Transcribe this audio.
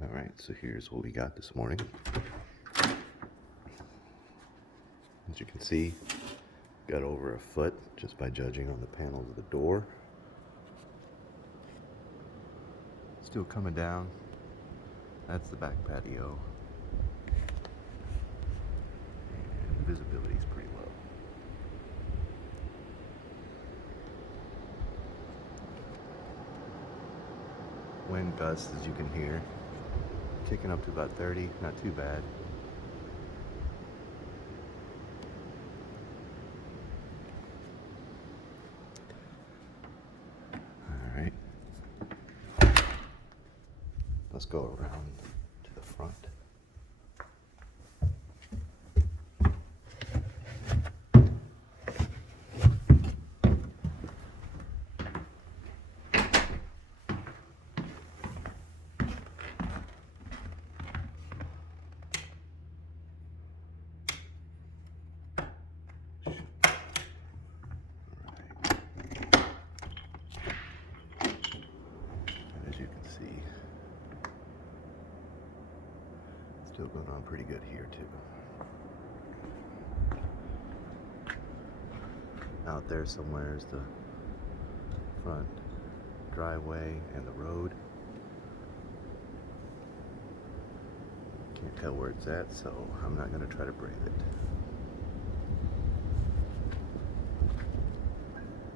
All right, so here's what we got this morning. As you can see, got over a foot just by judging on the panels of the door. Still coming down. That's the back patio. And visibility is pretty low. Wind gusts, as you can hear, kicking up to about 30, not too bad. All right, let's go around to the front. As you can see, still going on pretty good here too. Out there somewhere is the front driveway and the road. Can't tell where it's at, so I'm not going to try to brave it.